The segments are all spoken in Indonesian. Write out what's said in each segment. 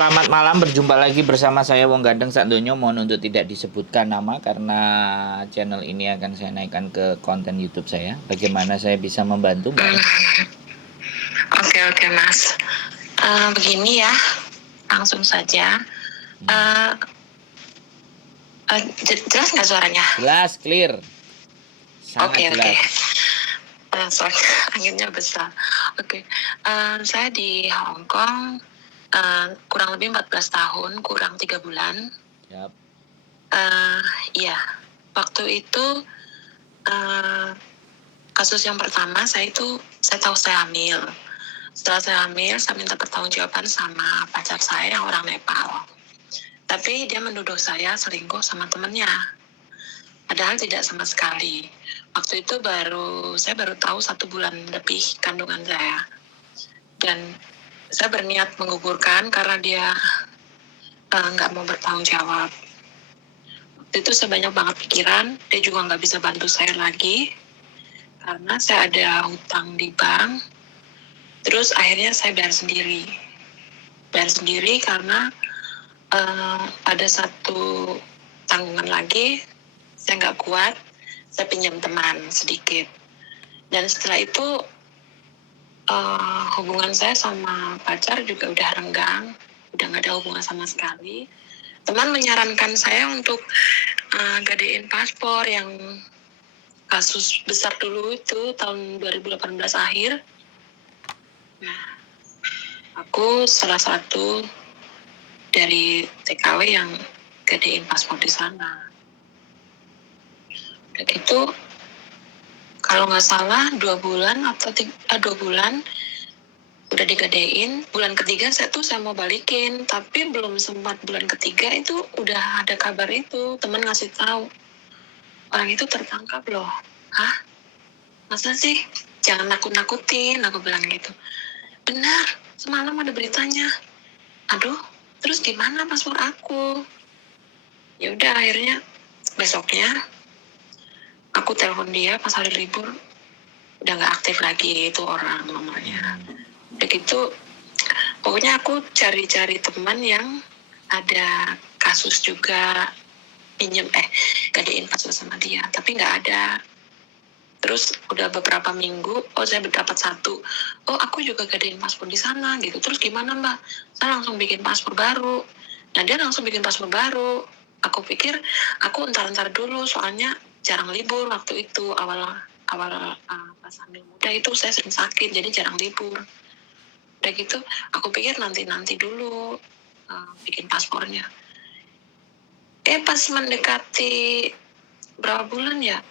Selamat malam, berjumpa lagi bersama saya Wong Gandeng Sakdonyo. Mohon untuk tidak disebutkan nama karena channel ini akan saya naikkan ke konten YouTube saya. Bagaimana saya bisa membantu, Mbak? Oke Mas. Begini ya, langsung saja. Uh, Jelas nggak suaranya? Jelas, clear, sangat Oke. jelas. Soalnya anginnya besar. Oke. Saya di Hong Kong kurang lebih 14 tahun, kurang 3 bulan. Yap. Iya, waktu itu kasus yang pertama saya tahu saya hamil. Setelah saya hamil, saya minta pertanggungjawaban sama pacar saya yang orang Nepal. Tapi dia menuduh saya selingkuh sama temennya. Padahal tidak sama sekali. Waktu itu saya baru tahu 1 bulan lebih kandungan saya. Dan saya berniat menggugurkan karena dia nggak mau bertanggung jawab. Waktu itu saya banyak banget pikiran, dia juga nggak bisa bantu saya lagi. Karena saya ada hutang di bank. Terus akhirnya saya bayar sendiri. Bayar sendiri karena ada satu tanggungan lagi, saya nggak kuat, saya pinjam teman sedikit. Dan setelah itu hubungan saya sama pacar juga udah renggang, udah nggak ada hubungan sama sekali. Teman menyarankan saya untuk gadein paspor yang kasus besar dulu itu tahun 2018 akhir. Nah, aku salah satu dari TKW yang gadein paspor di sana. Dan itu kalau nggak salah 2 bulan atau 2 bulan udah digadein. Bulan ketiga saya mau balikin, tapi belum sempat bulan ketiga itu udah ada kabar itu, teman ngasih tahu orang itu tertangkap loh. Hah? Masa sih? Jangan nakut-nakutin, aku bilang gitu. Benar, semalam ada beritanya. Aduh, terus gimana paspor aku? Ya udah, akhirnya besoknya aku telepon dia pas hari libur, udah nggak aktif lagi itu orang nomornya. Udah gitu, pokoknya aku cari-cari teman yang ada kasus juga gadein paspor sama dia, tapi nggak ada. Terus udah beberapa minggu, saya dapat satu. Aku juga gadein paspor di sana gitu. Terus gimana Mbak? Saya langsung bikin paspor baru. Nah dia langsung bikin paspor baru. Aku pikir aku entar dulu, soalnya jarang libur waktu itu awal pas hamil muda itu saya sering sakit, jadi jarang libur. Udah gitu, aku pikir nanti dulu bikin paspornya. Pas mendekati berapa bulan ya?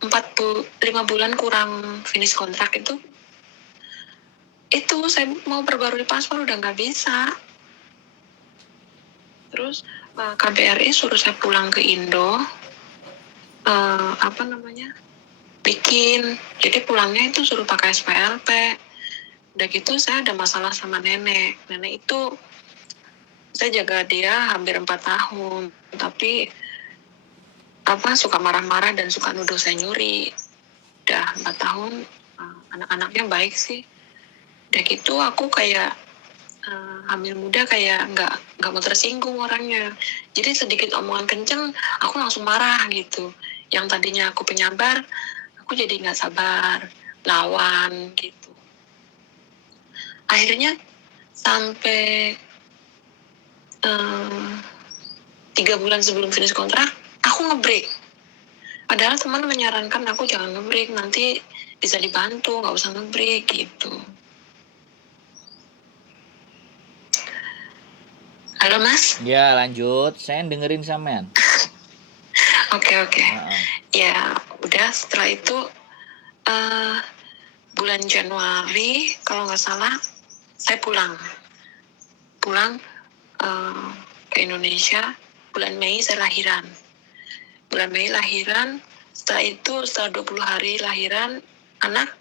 5 bulan kurang finish kontrak itu saya mau perbarui paspor udah nggak bisa. Terus KBRI suruh saya pulang ke Indo, bikin. Jadi pulangnya itu suruh pakai SPLP. Udah gitu saya ada masalah sama nenek itu saya jaga dia hampir 4 tahun, tapi suka marah-marah dan suka nuduh saya nyuri. Udah 4 tahun, anak-anaknya baik sih. Udah gitu aku kayak hamil muda kayak nggak mau tersinggung orangnya. Jadi sedikit omongan kenceng, aku langsung marah gitu. Yang tadinya aku penyabar, aku jadi nggak sabar, lawan gitu. Akhirnya sampai 3 bulan sebelum finish kontrak, aku ngebreak. Padahal teman menyarankan aku jangan ngebreak, nanti bisa dibantu, nggak usah ngebreak gitu. Halo Mas? Ya lanjut, saya dengerin sampean. Oke. Ya udah, setelah itu bulan Januari kalau nggak salah saya pulang ke Indonesia. Bulan Mei saya lahiran. Setelah itu setelah 20 hari lahiran, anak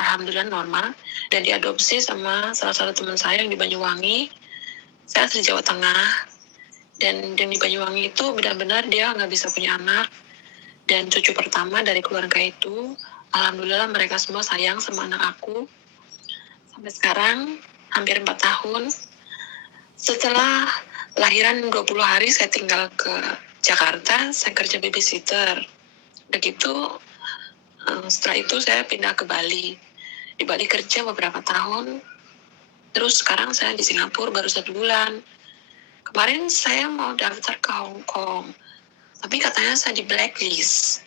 alhamdulillah normal dan diadopsi sama salah satu teman saya yang di Banyuwangi. Saya asli Jawa Tengah, dan di Banyuwangi itu benar-benar dia nggak bisa punya anak, dan cucu pertama dari keluarga itu alhamdulillah mereka semua sayang sama anak aku. Sampai sekarang hampir 4 tahun Setelah lahiran 20 hari saya tinggal ke Jakarta, saya kerja babysitter. Begitu setelah itu saya pindah ke Bali. Di Bali kerja beberapa tahun. Terus sekarang saya di Singapura baru 1 bulan. Kemarin saya mau daftar ke Hong Kong, tapi katanya saya di blacklist.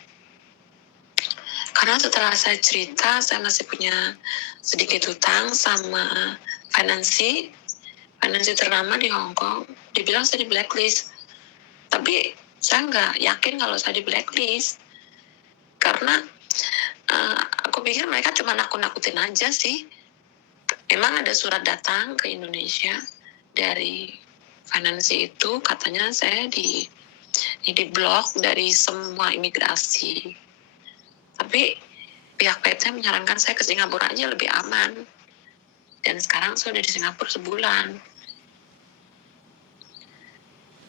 Karena setelah saya cerita, saya masih punya sedikit hutang sama finansi ternama di Hong Kong. Dibilang saya di blacklist. Tapi saya nggak yakin kalau saya di blacklist. Karena aku pikir mereka cuma nakut-nakutin aja sih. Memang ada surat datang ke Indonesia dari finansi itu, katanya saya di blok dari semua imigrasi. Tapi pihak PT menyarankan saya ke Singapura aja lebih aman. Dan sekarang saya udah di Singapura sebulan.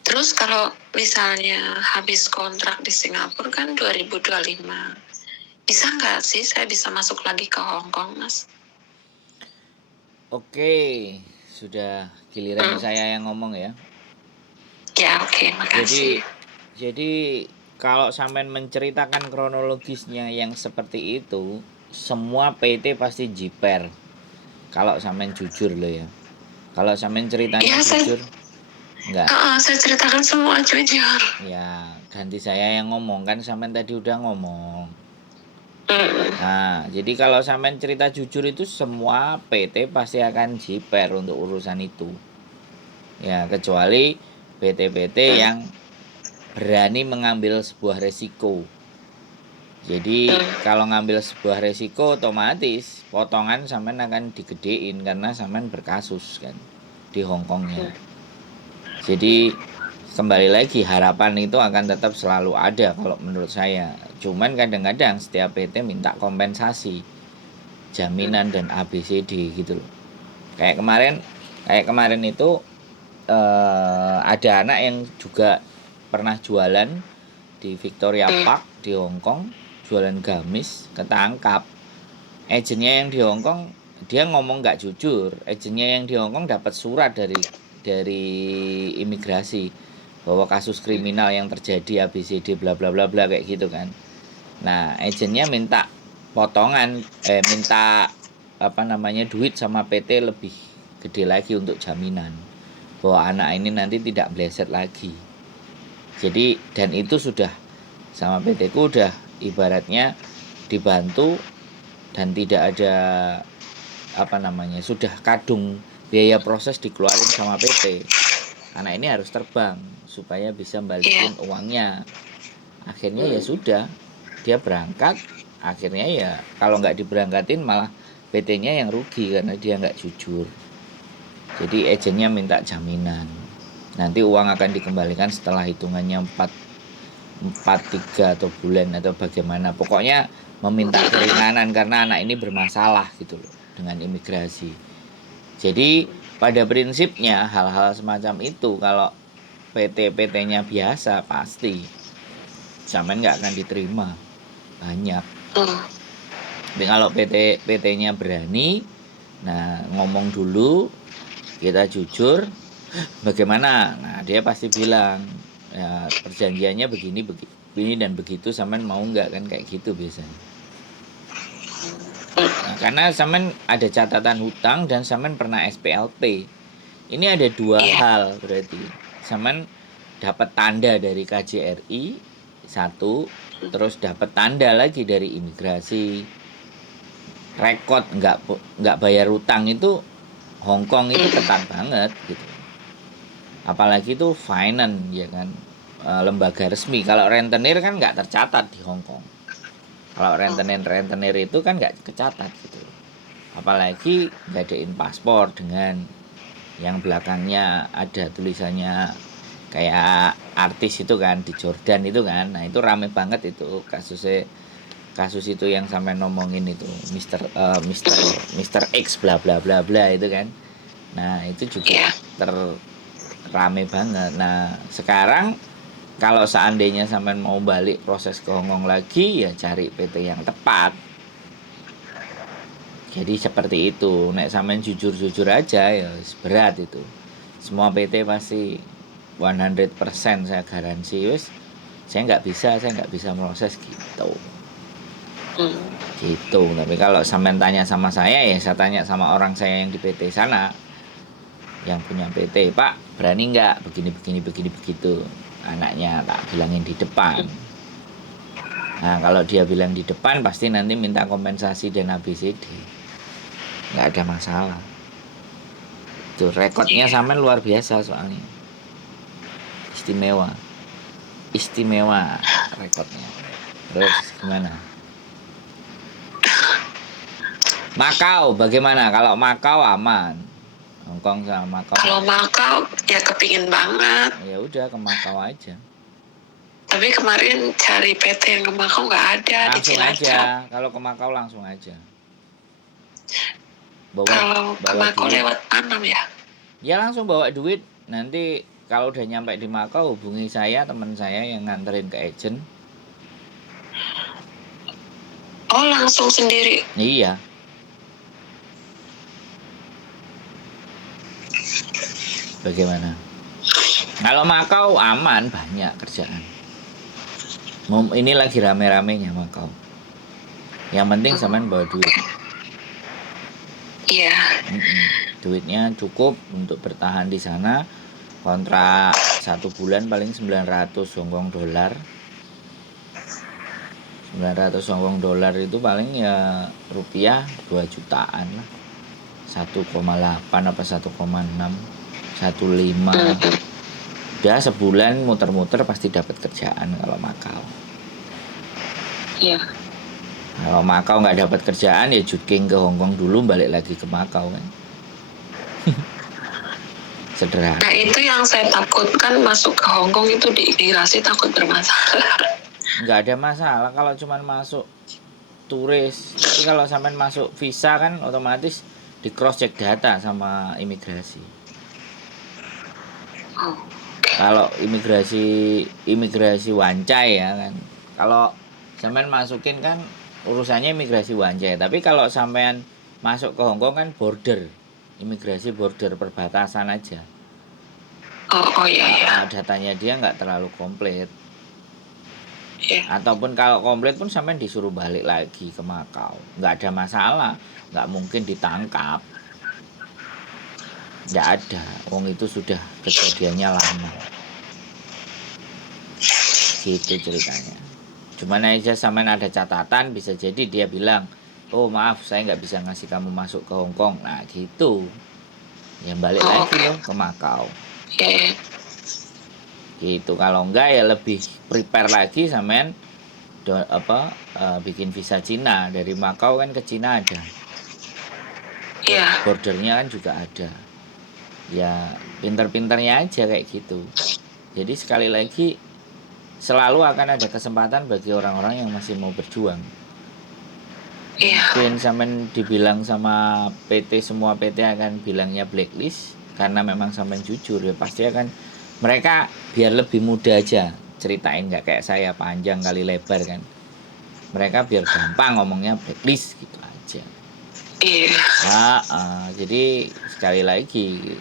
Terus kalau misalnya habis kontrak di Singapura kan 2025, bisa nggak sih saya bisa masuk lagi ke Hong Kong, Mas? Oke, sudah giliran saya yang ngomong ya. Ya, oke, makasih. Jadi kalau sampean menceritakan kronologisnya yang seperti itu, semua PT pasti jiper. Kalau sampean jujur loh ya. Kalau sampean ceritanya Ya, jujur, enggak. saya ceritakan semua jujur. Ya, ganti saya yang ngomong kan, sampean tadi udah ngomong. Nah, jadi kalau sampean cerita jujur itu semua PT pasti akan jiper untuk urusan itu. Ya, kecuali PT-PT yang berani mengambil sebuah resiko. Jadi kalau ngambil sebuah resiko otomatis potongan sampean akan digedein karena sampean berkasus kan di Hongkongnya. Jadi kembali lagi harapan itu akan tetap selalu ada kalau menurut saya. Cuman kadang-kadang setiap PT minta kompensasi, jaminan dan ABCD gitu loh. Kayak kemarin itu ada anak yang juga pernah jualan di Victoria Park di Hongkong, jualan gamis, ketangkap. Agennya yang di Hongkong dia ngomong nggak jujur. Agennya yang di Hongkong dapat surat dari imigrasi bahwa kasus kriminal yang terjadi ABCD bla bla bla bla kayak gitu kan. Nah, agennya minta potongan minta duit sama PT lebih gede lagi untuk jaminan bahwa anak ini nanti tidak bleset lagi. Jadi dan itu sudah sama PT ku udah ibaratnya dibantu dan tidak ada sudah kadung biaya proses dikeluarin sama PT. Anak ini harus terbang supaya bisa balikin uangnya. Akhirnya ya sudah, dia berangkat. Akhirnya ya kalau nggak diberangkatin malah PT-nya yang rugi karena dia nggak jujur. Jadi agennya minta jaminan. Nanti uang akan dikembalikan setelah hitungannya 3 atau bulan atau bagaimana. Pokoknya meminta keringanan karena anak ini bermasalah gitu loh dengan imigrasi. Jadi pada prinsipnya hal-hal semacam itu kalau PT-PT-nya biasa pasti sampean nggak akan diterima banyak. Tapi kalau PT-nya berani, nah ngomong dulu, kita jujur, bagaimana? Nah dia pasti bilang, ya perjanjiannya begini dan begitu, sampean mau nggak kan kayak gitu biasanya. Nah, karena sampean ada catatan hutang dan sampean pernah SPLT. Ini ada dua hal berarti. Sampean dapat tanda dari KJRI satu, terus dapat tanda lagi dari imigrasi. Rekod nggak bayar hutang itu Hongkong itu ketat banget gitu. Apalagi itu finance ya kan, lembaga resmi. Kalau rentenir kan nggak tercatat di Hongkong. Kalau rentenir itu kan nggak kecatat gitu. Apalagi ngadain paspor dengan yang belakangnya ada tulisannya kayak artis itu kan di Jordan itu kan. Nah itu rame banget itu kasus itu yang sampai ngomongin itu Mister X bla bla bla bla itu kan. Nah itu juga rame banget. Nah sekarang kalau seandainya sampean mau balik proses ke Hongkong lagi ya cari PT yang tepat. Jadi seperti itu. Nek sampean jujur-jujur aja ya berat itu. semua PT pasti 100% saya garansi wis saya nggak bisa proses gitu. Gitu. Tapi kalau sampean tanya sama saya ya saya tanya sama orang saya yang di PT sana yang punya PT, Pak berani nggak begini begitu, anaknya tak bilangin di depan. Nah kalau dia bilang di depan pasti nanti minta kompensasi dan ABCD, nggak ada masalah. Tuh rekodnya sampean luar biasa soalnya, istimewa rekodnya. Terus gimana? Makau bagaimana? Kalau Makau aman. Hongkong sama Makau. Kalau Makau ya kepingin banget. Ya udah ke Makau aja. Tapi kemarin cari PT yang ke Makau nggak ada. Langsung di Cilacap aja. Kalau ke Makau langsung aja. Kalau ke Makau duit. lewat Anam ya? Ya langsung bawa duit. Nanti kalau udah nyampe di Makau hubungi saya, teman saya yang nganterin ke agent. Oh langsung sendiri? Iya. Bagaimana? Kalau Makau aman, banyak kerjaan. Ini lagi rame-ramenya Makau. Yang penting sampean bawa duit. Iya. Duitnya cukup untuk bertahan di sana. Kontrak 1 bulan paling 900 Hongkong dolar. 900 Hongkong dolar itu paling ya rupiah 2 jutaan lah. 1,8 apa 1,6 1,5. Udah sebulan muter-muter pasti dapat kerjaan kalau Makau. Iya. Kalau Makau nggak dapat kerjaan ya juking ke Hongkong dulu balik lagi ke Makau kan. Sederhana. Nah itu yang saya takutkan, masuk ke Hongkong itu di imigrasi takut bermasalah. Nggak ada masalah kalau cuman masuk turis. Tapi kalau sampai masuk visa kan otomatis di cross check data sama imigrasi. Kalau imigrasi wancai ya kan. Kalau sampean masukin kan urusannya imigrasi wancai. Tapi kalau sampean masuk ke Hongkong kan border, imigrasi border perbatasan aja. Oh iya. Datanya dia nggak terlalu komplit. Yeah. Ataupun kalau komplit pun sampean disuruh balik lagi ke Makau, nggak ada masalah, nggak mungkin ditangkap, nggak ada. Wong itu sudah kejadiannya lama, gitu ceritanya. Cuman aja sampean ada catatan, bisa jadi dia bilang, oh maaf saya nggak bisa ngasih kamu masuk ke Hongkong, nah gitu, ya balik lagi loh ke Makau. Yeah. Gitu. Kalau enggak ya lebih prepare lagi sampean bikin visa Cina. Dari Makau kan ke Cina ada. Iya. Bordernya kan juga ada. Ya pinter-pinternya aja kayak gitu. Jadi sekali lagi selalu akan ada kesempatan bagi orang-orang yang masih mau berjuang. Mungkin sampean dibilang sama PT, semua PT akan bilangnya blacklist karena memang sampean jujur ya pasti akan, mereka biar lebih mudah aja ceritain, nggak kayak saya panjang kali lebar kan. Mereka biar gampang ngomongnya blacklist gitu aja. Jadi sekali lagi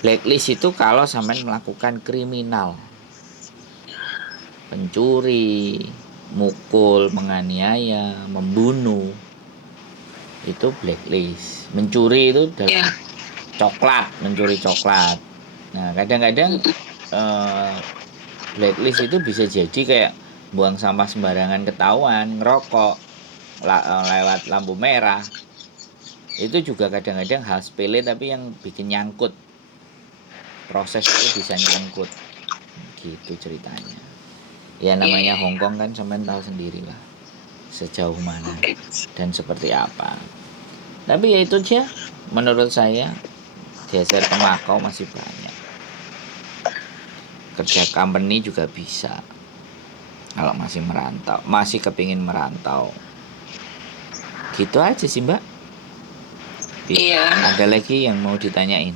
blacklist itu kalau sampean melakukan kriminal, pencuri, mukul, menganiaya, membunuh, itu blacklist. Mencuri itu mencuri coklat. Nah kadang-kadang blacklist itu bisa jadi kayak buang sampah sembarangan ketahuan, ngerokok lewat lampu merah. Itu juga kadang-kadang hal sepele tapi yang bikin nyangkut. Proses itu bisa nyangkut. Gitu ceritanya. Ya namanya Hongkong kan sampean tahu sendiri lah sejauh mana dan seperti apa. Tapi ya itu aja menurut saya, geser ke Makau masih banyak. Kerja company juga bisa kalau masih merantau, masih kepingin merantau. Gitu aja sih Mbak. Iya. Ada lagi yang mau ditanyain?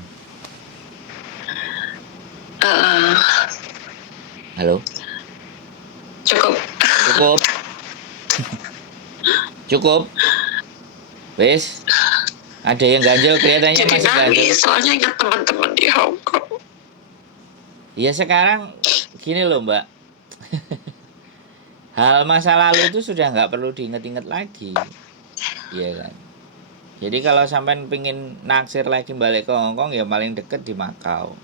Halo? Cukup. Wes. Ada yang ganjel kelihatannya Jadi masih ganjel. nangis soalnya ingat teman-teman di Hong Kong. Ya sekarang gini loh Mbak, hal masa lalu itu sudah nggak perlu diinget-inget lagi, iya kan. Jadi kalau sampean pingin naksir lagi balik ke Hong Kong ya paling deket di Makau.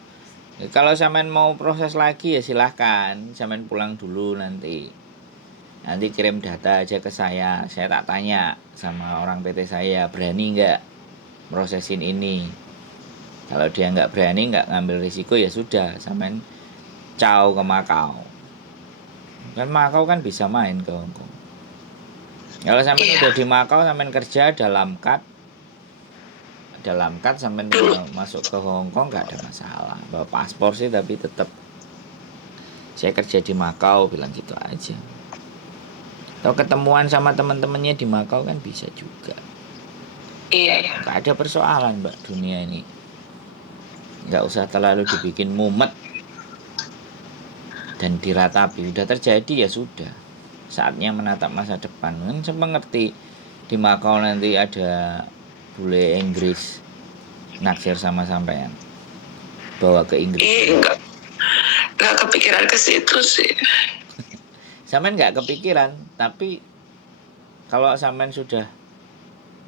Ya, kalau sampean mau proses lagi ya silahkan, sampean pulang dulu nanti. Nanti kirim data aja ke saya tak tanya sama orang PT saya berani nggak prosesin ini. Kalau dia nggak berani, nggak ngambil risiko ya sudah, sampean caw ke Makau. Kan Makau kan bisa main ke Hong Kong. Kalau sampean Iya, udah di Makau, sampean kerja dalam kad sampean dulu. mau masuk ke Hong Kong nggak ada masalah. Bawa paspor sih tapi tetap saya kerja di Makau bilang gitu aja. Atau ketemuan sama teman-temannya di Makau kan bisa juga. Iya, ya. Nggak ada persoalan Mbak, dunia ini. Nggak usah terlalu dibikin mumet dan diratapi. Udah terjadi ya sudah. Saatnya menatap masa depan. Kan saya mengerti di Makau nanti ada bule Inggris naksir sama sampean. Bawa ke Inggris. Nggak kepikiran ke situ sih. Sampean nggak kepikiran, tapi kalau sampean sudah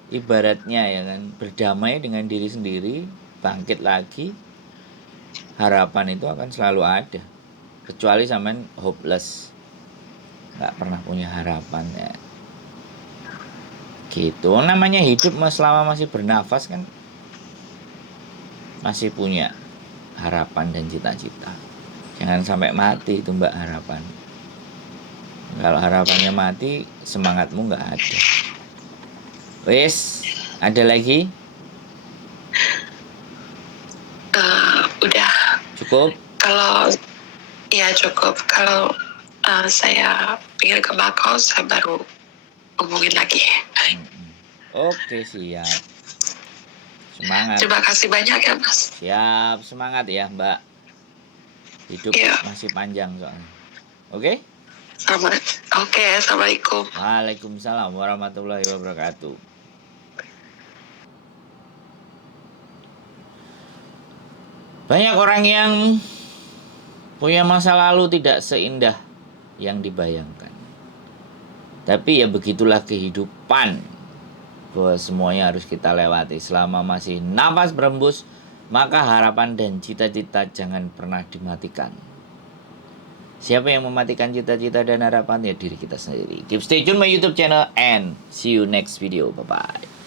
ibaratnya ya kan berdamai dengan diri sendiri, bangkit lagi, harapan itu akan selalu ada. Kecuali sampean hopeless, nggak pernah punya harapan ya. Gitu, namanya hidup selama masih bernafas kan masih punya harapan dan cita-cita. Jangan sampai mati itu Mbak harapan. Kalau harapannya mati, semangatmu nggak ada. Wes, ada lagi? Udah. Cukup? Kalau ya cukup. Kalau saya pikir ke Makau, saya baru hubungin lagi. Oke, siap. Semangat. Terima kasih banyak ya, Mas. Siap, semangat ya, Mbak. Hidup Iya. masih panjang soalnya. Oke? Oke, Assalamualaikum. Waalaikumsalam warahmatullahi wabarakatuh. Banyak orang yang punya masa lalu tidak seindah yang dibayangkan. Tapi ya begitulah kehidupan. Bahwa semuanya harus kita lewati. Selama masih nafas berembus, maka harapan dan cita-cita jangan pernah dimatikan. Siapa yang mematikan cita-cita dan harapan? Ya diri kita sendiri. Keep stay tune my YouTube channel and see you next video. Bye-bye.